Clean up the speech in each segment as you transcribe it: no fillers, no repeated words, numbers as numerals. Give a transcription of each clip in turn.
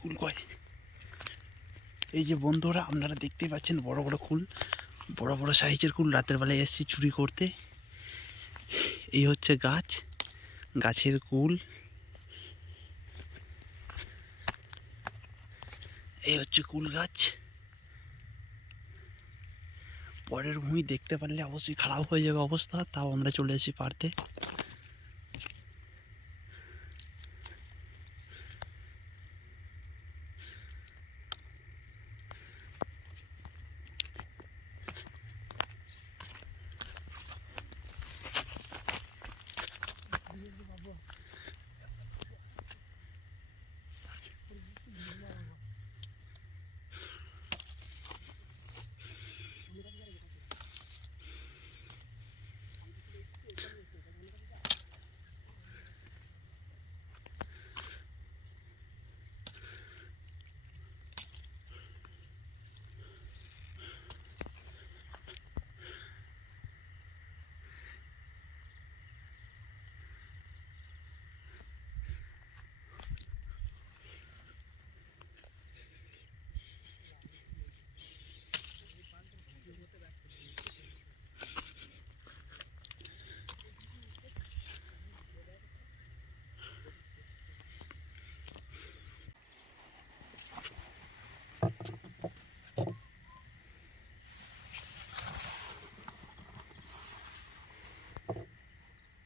কুল কয়। এই যে বন্ধুরা আপনারা দেখতেই পাচ্ছেন বড় বড় কুল, বড় বড় সাইজের কুল। রাতের বেলায় এসেছি চুরি করতে। এই হচ্ছে গাছ, গাছের কুল। এই হচ্ছে কুল গাছ। পরের ভূমি দেখতে পারলে অবশ্যই খারাপ হয়ে যাবে অবস্থা, তাও আমরা চলে এসেছি পারতে।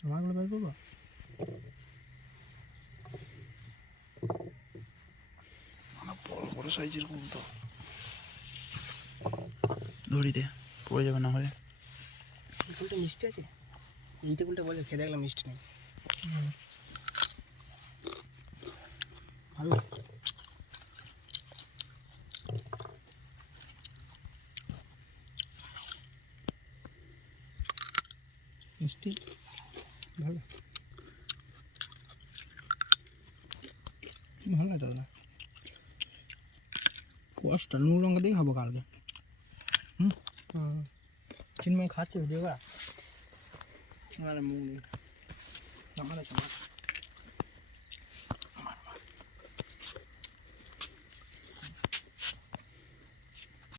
আমাগুলো বের করবো। বড় বড় সাইজের কুল তো, ধরি দে, পড়ে যাবে না হলে। কুলটা মিষ্টি আছে, এইটা কুলটা বলে খেয়ে দেখলাম মিষ্টি নেই। ভালো মিষ্টি, ভালো ভালো লাগে দাদা। কষ্ট নুন লঙ্কা দিয়ে খাবো কালকে। চিনময় খাচ্ছে ভিডিও করা, মুখ নেই।